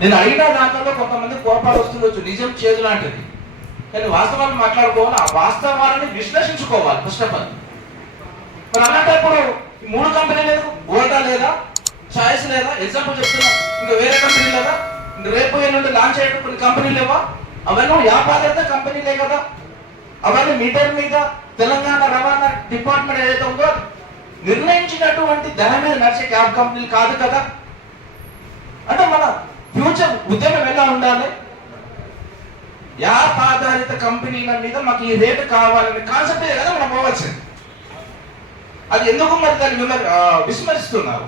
నేను అడిగిన దాంట్లో కొంతమంది కోపాలు వస్తుండొచ్చు, నిజం చేదు లాంటిది. కానీ వాస్తవాన్ని మాట్లాడుకోవాలి, ఆ వాస్తవాలని విశ్లేషించుకోవాలి ఫస్ట్ ఆఫ్ ఆల్. మరి అలాంటప్పుడు ఈ 3 కంపెనీలు లేదు, ఓల్టా లేదా, చాయిస్ లేదా, ఎగ్జాంపుల్ చెప్తున్నా, ఇంకా వేరే కంపెనీ లేదా, రేపు ఎల్లుండి లాంచ్ అయ్యే కొన్ని కంపెనీలు లేవా? అవన్నీ వ్యాపార కంపెనీలే కదా. అవన్నీ మీటర్ మీద తెలంగాణ రవాణా డిపార్ట్మెంట్ ఏదైతే ఉందో నిర్ణయించినటువంటి ధర మీద నడిచే క్యాబ్ కంపెనీలు కాదు కదా. అంటే మన ఫ్యూచర్ ఉద్యమం ఎలా ఉండాలి? యాప్ ఆధారిత కంపెనీల మీద మాకు ఈ రేటు కావాలనే కాన్సెప్టే కదా మనం పోవాల్సింది. అది ఎందుకు మరి దాన్ని విస్మరిస్తున్నారు?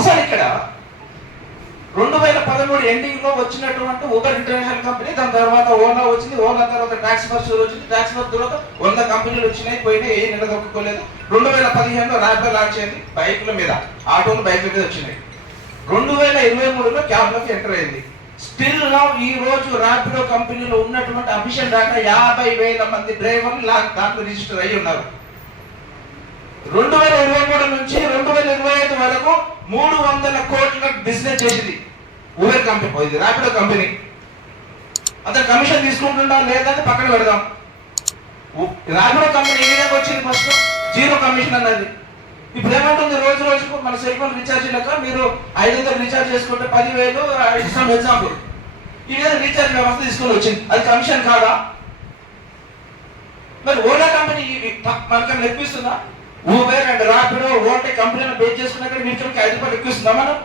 అసలు ఇక్కడ 2013 ఎండింగ్ లో వచ్చినటువంటి ఊబర్ ఇంటర్నేషనల్ కంపెనీ, దాని తర్వాత ఓలా వచ్చింది, ఓలా తర్వాత టాక్సీ ఫర్ వచ్చింది, టాక్సీ ఫర్ తర్వాత 100 కంపెనీలు వచ్చినాయి, పోయినాయి, ఏ నిలదొక్కుకోలేదు. 2015లో ర్యాపిడో లాంచ్ అయింది, బైకుల మీద, ఆటోలు బైకుల మీద వచ్చినాయి. 2023లో క్యాబ్ లోకి ఎంటర్ అయింది. స్టిల్ నౌ ఈ రోజు ర్యాపిడో కంపెనీలో ఉన్నటువంటి అఫీషియల్ డేటా 50,000 మంది డ్రైవర్లు దాంట్లో రిజిస్టర్ అయ్యి ఉన్నారు. 2023 నుంచి 2025 వరకు 300 కోట్ల బిజినెస్ చేసింది ఊబర్ కంపెనీ, ఇది ర్యాపిడో కంపెనీ. అతను కమిషన్ తీసుకుంటుందా లేదని పక్కన పెడదాం. ర్యాపిడో కంపెనీ ఏ విధంగా వచ్చింది? ఫస్ట్ 0 కమిషన్ అన్నది. ఇప్పుడు ఏమంటుంది? రోజు రోజుకు మన సెల్ ఫోన్ రీఛార్జ్ లెక్క మీరు 500 రీఛార్జ్ చేసుకుంటే 10,000 ఇస్తాం ఎగ్జాంపుల్. ఈ విధంగా రీఛార్జ్ వ్యవస్థ తీసుకొని వచ్చింది, అది కమిషన్ కాదా? మరి ఓలా కంపెనీ మనకన్నా ఎక్కువిస్తుందా? ఊబర్ అండ్ ర్యాపిడో ఓటే కంపెనీలను బేస్ చేసుకున్నాక మీకు 5 రూపాయలు ఎక్కువిస్తుందా మనం?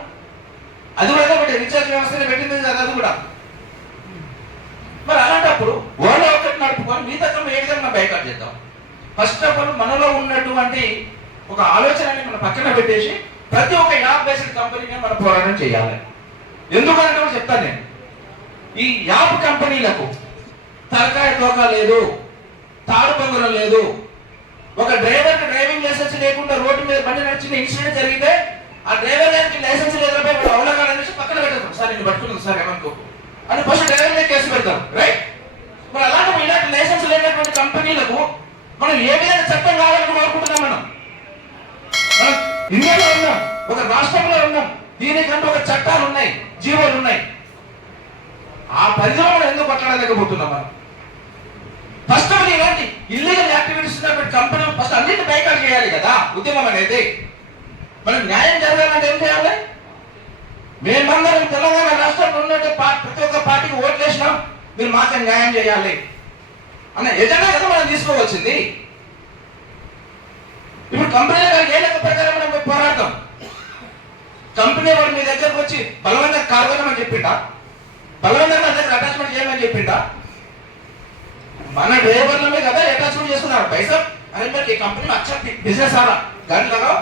అది కూడా బట్టి రీఛార్జ్ వ్యవస్థ పెట్టింది కదా అది కూడా. మరి అలాంటప్పుడు ఓలా ఒకటి నడుపుకొని మిగతా కంపెనీ ఏ విధంగా బైకాట్ చేద్దాం? ఫస్ట్ ఆఫ్ ఆల్ మనలో ఉన్నటువంటి ఒక ఆలోచనని మనం పక్కన పెట్టేసి ప్రతి ఒక్క యాప్ బేస్డ్ కంపెనీని మనం పోరాటం చేయాలి. ఎందుకంటే కూడా చెప్తాను నేను, ఈ యాప్ కంపెనీలకు తలకాయ తోక లేదు, తాడు పొంగరం లేదు. ఒక డ్రైవర్కి డ్రైవింగ్ లైసెన్స్ లేకుండా రోడ్డు మీద బండి నడిచిన ఇన్సిడెంట్ జరిగితే ఆ డ్రైవర్ గారికి లైసెన్స్ లేకపోతే వాడు అవలగాడు అనేసి పక్కన పెట్టారు. సార్ నేను పట్టుకున్నాను సార్ ఏమనుకో అని ఫస్ట్ డ్రైవర్ మీద కేసు పెడతాం, రైట్? మరి అలాంటి ఇలాంటి లైసెన్స్ లేనటువంటి కంపెనీలకు మనం ఏ విధంగా చట్టం కావాలని కోరుకుంటున్నాం? మనం ఇండియాలో ఉన్నాం, ఒక రాష్ట్రంలో ఉన్నాం, దీనికంటే ఒక చట్టాలు ఉన్నాయి, జీవోలు ఉన్నాయి. ఆ పరిధిలో మనం ఎందుకు పట్టలేకపోతున్నాం? మనం ఫస్ట్ ఆఫ్ ఇలాంటి ఇల్లీగల్ యాక్టివిటీస్ ఉన్నటువంటి కంపెనీలు ఫస్ట్ అన్నింటి బైకాట్ చేయాలి కదా. ఉద్యమం అనేది మనకు న్యాయం జరగాలంటే ఏం చేయాలి? మేమందరం తెలంగాణ రాష్ట్రంలో ఉన్నట్టు ప్రతి ఒక్క పార్టీకి ఓట్లు వేసినాం, మీరు మాత్రం న్యాయం చేయాలి అన్న ఎజెండా కదా మనం తీసుకోవాల్సింది. ఇప్పుడు కంపెనీ గారికి ఏ లెక్క ప్రకారం మనం పోరాడతాం? కంపెనీ వాడు మీ దగ్గరకు వచ్చి బలవంతంగా కార్గొనమని చెప్పిండా? బలవంతంగా దగ్గర అటాచ్మెంట్ చేయమని చెప్పిండా? మన డ్రైవర్లమే కదా అటాచ్మెంట్ చేసుకున్నారు పైసా. అరే మరి ఏ కంపెనీ అచ్చా బిజిनेस आ रहा गाड़ी लगाओ,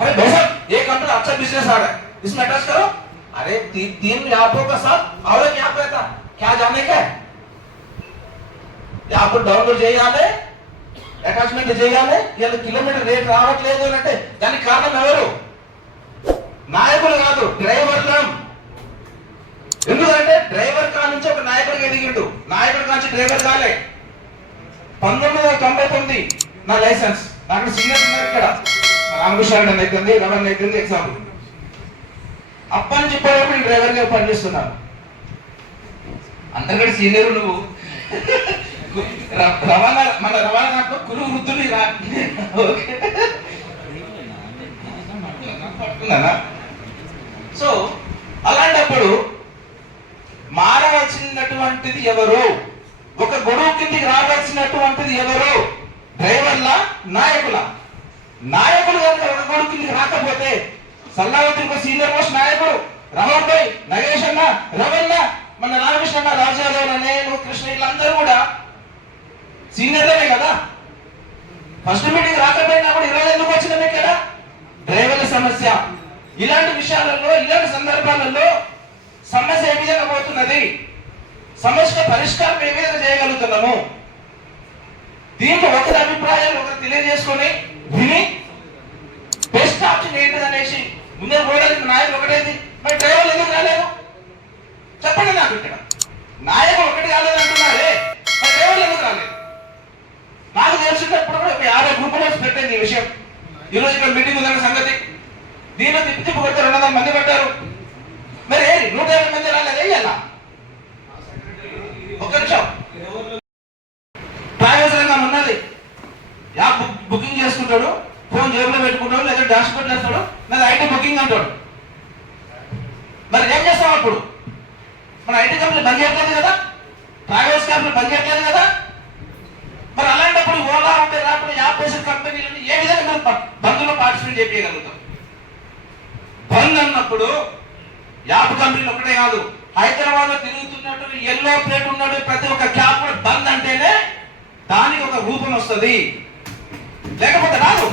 अरे भाई साहब ये कंपनी अच्छा बिजनेस आ रहा है, इसमें अटैच करो. अरे 3 यापों का साथ और एक याप रहता, क्या जाने क्या యాప్ డౌన్లోడ్ చేయాలి, అటాచ్మెంట్ చేయాలి. ఇలా కిలోమీటర్ రేట్ రావట్లేదు అంటే దానికి కారణం ఎవరు? నాయకులు కాదు, డ్రైవర్లం. ఎందుకంటే డ్రైవర్ కా నుంచి ఒక నాయకుడికి ఎదిగిండు, నాయకుడి కాంచి డ్రైవర్ కాలే. 1999 నా లైసెన్స్, నాకు సీనియర్ ఉన్నారు ఇక్కడ, రామకృష్ణ అవుతుంది, రమణ్ అవుతుంది ఎగ్జాంపుల్. అప్పటి నుంచి ఇప్పటివరకు నేను డ్రైవర్ గా పనిచేస్తున్నాను. అందరికంటే సీనియర్ నువ్వు. రవాణా మన రవాణా దాంట్లో కురు వృద్ధులు సో అలాంటప్పుడు మారవలసినటువంటిది ఎవరు? ఒక గొడవ కిందికి రావాల్సినటువంటిది ఎవరు? డ్రైవర్ల, నాయకుల? నాయకులు కనుక ఒక గొడవ కిందికి రాకపోతే సల్లావతికి సీనియర్ మోస్ట్ నాయకుడు రమణ్ భాయ్, నగేష్ అన్న, రవణ, మన రామకృష్ణ అన్న, రాజారావు, నేను, కృష్ణ, వీళ్ళందరూ కూడా సీనియర్లే కదా. ఫస్ట్ మీటింగ్ రాకపోయినా కూడా ఈరోజు ఎందుకు వచ్చింది ఇక్కడ? డ్రైవర్ల సమస్య. ఇలాంటి విషయాలలో, ఇలాంటి సందర్భాలలో సమస్య ఏ విధంగా పోతున్నది, సమస్య పరిష్కారం ఏ విధంగా చేయగలుగుతున్నాము, దీంట్లో ఒకరి అభిప్రాయాలు ఒకరు తెలియజేసుకొని విని బెస్ట్ ఆప్షన్ ఏంటిది అనేసి ముందే పోవడానికి నాయకులు ఒకటేది. మరి డ్రైవర్లు ఎందుకు రాలేదు చెప్పండి నాకు. ఇక్కడ నాయకులు ఒకటి కాలేదు అంటున్నారే, మరి డ్రైవర్లు ఎందుకు రాలేదు? నాకు తెలిసినప్పుడు కూడా 50 గ్రూపులో పెట్టింది ఈ విషయం. ఈరోజు ఇక్కడ మీటింగ్ ఉందన్న సంగతి దీనిలో తిప్పి కొడితే 200 మంది పడ్డారు. మరి 150 మంది రాలేదు అయ్యాలా? ఒక్క నిమిషం. ప్రైవేట్ రంగం ఉన్నది, యాప్ బుకింగ్ చేసుకుంటాడు, ఫోన్ జేబులో పెట్టుకుంటాడు, లేదా డాష్ బోర్డ్ వేస్తాడు, లేదా ఐటీ బుకింగ్ అంటాడు. మరి ఏం చేస్తాం అప్పుడు? మన ఐటీ కంపెనీ బంద్ చేయట్లేదు కదా, ప్రైవేట్ కంపెనీ బంద్ చేయట్లేదు కదా. మరి అలాంటప్పుడు ఓలా ఉంటే రాకుండా యాప్ బేస్డ్ కంపెనీలను ఏ విధంగా మనం బంద్లో పార్టిసిపేట్ చేయగలుగుతాం? బంద్ అన్నప్పుడు యాప్ కంపెనీలు ఒకటే కాదు, హైదరాబాద్ లో తిరుగుతున్నట్టు ఎల్లో ప్లేట్ ఉన్నట్టు ప్రతి ఒక్క క్యాబ్ కూడా బంద్ అంటేనే దానికి ఒక రూపం వస్తుంది, లేకపోతే రాదు.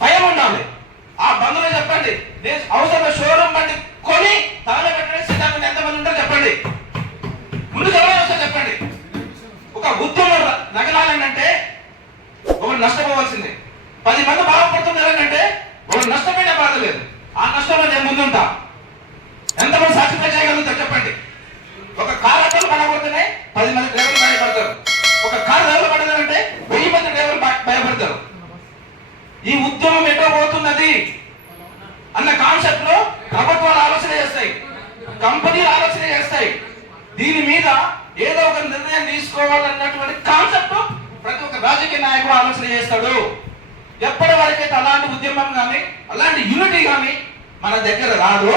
భయం ఉండాలి. ఆ బంధువులు చెప్పండి, అవసరం షోరూమ్ బండి కొని తగల పెట్టడానికి సిద్ధాంతం ఎంతమంది ఉంటారో చెప్పండి. ముందుకు ఎవరు వస్తారు చెప్పండి. ఒక ఉద్యమం నగలాలంటే ఒకరు నష్టపోవాల్సిందే. 10 మంది బాగుపడుతున్నారంటే ఒకరు నష్టపోయినా బాధ లేదు. ఆ నష్టంలో నేను ముందుంటా. ఎంతమంది సాక్రిఫైస్ చేయగలుగుతారు చెప్పండి. ఒక కార్ అడ్డలు పడబడుతున్నాయి, 10 మంది డ్రైవర్లు భయపడతారు. ఒక కారు డ్రైవర్లు పడదంటే 1000 మంది డ్రైవర్లు భయపడతారు. ఈ ఉద్యమం ఎటో పోతున్నది అన్న కాన్సెప్ట్ లో ప్రభుత్వాలు ఆలోచన చేస్తాయి, కంపెనీలు ఆలోచన చేస్తాయి. దీని మీద ఏదో ఒక నిర్ణయం తీసుకోవాలన్నటువంటి కాన్సెప్ట్ ప్రతి ఒక్క రాజకీయ నాయకుడు ఆలోచన చేస్తాడు. ఎప్పటి వరకైతే అలాంటి ఉద్యమం కానీ అలాంటి యూనిటీ కానీ మన దగ్గర రాదు,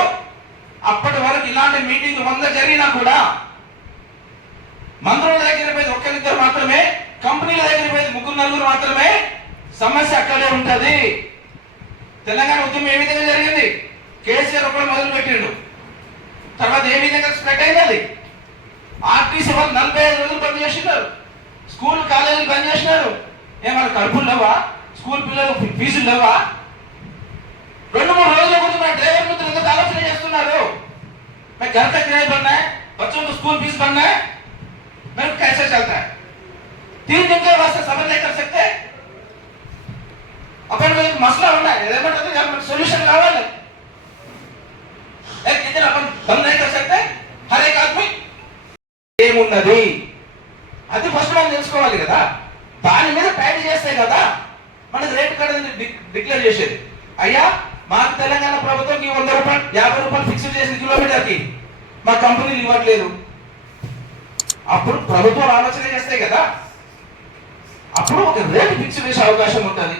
అప్పటి వరకు ఇలాంటి మీటింగ్లు 100 జరిగినా కూడా మంత్రుల దగ్గర పోయి 1-2 మాత్రమే, కంపెనీల దగ్గర పోయి 3-4 మాత్రమే, సమస్య అక్కడే ఉంటది. తెలంగాణ ఉద్యమం ఏ విధంగా జరిగింది? కేసీఆర్ ఒకరు మొదలు పెట్టిండు, తర్వాత ఏ విధంగా స్ప్రెడ్ అయింది? ఆర్టీసీ వాళ్ళు 45 రోజులు బంద్ చేసినారు, స్కూల్ కాలేజీలు బంద్ చేసినారు. ఏమన్నా కడుపులు లేవా? స్కూల్ పిల్లలు ఫీజులు లేవా? 2-3 రోజుల గురించి మన డ్రైవర్ మిత్రులు ఎందుకు ఆలోచన చేస్తున్నారు? मैं घर का किराया भरना है, बच्चों को स्कूल फीस भरना है, मैं कैसे चलता है? 3 दिन के वास्ते समझ नहीं कर सकते? अपन को एक मसला होना है, सोल्यूशन కావాలి. इधर अपन बंद नहीं कर सकते. हर एक आदमी ఏమున్నది అది ఫస్ట్ మనం తెలుసుకోవాలి కదా. దాని మీద ప్యాడ్ చేస్తే కదా మనకి రేట్ కార్డు డిక్లేర్ చేసేది. అయ్యా మాకు తెలంగాణ ప్రభుత్వం 100 రూపాయలు 50 రూపాయలు ఫిక్స్ చేసిన కిలోమీటర్కి మా కంపెనీలు ఇవ్వట్లేదు. అప్పుడు ప్రభుత్వాలు ఆలోచన చేస్తాయి కదా, అప్పుడు ఒక రేట్ ఫిక్స్ చేసే అవకాశం ఉంటుంది.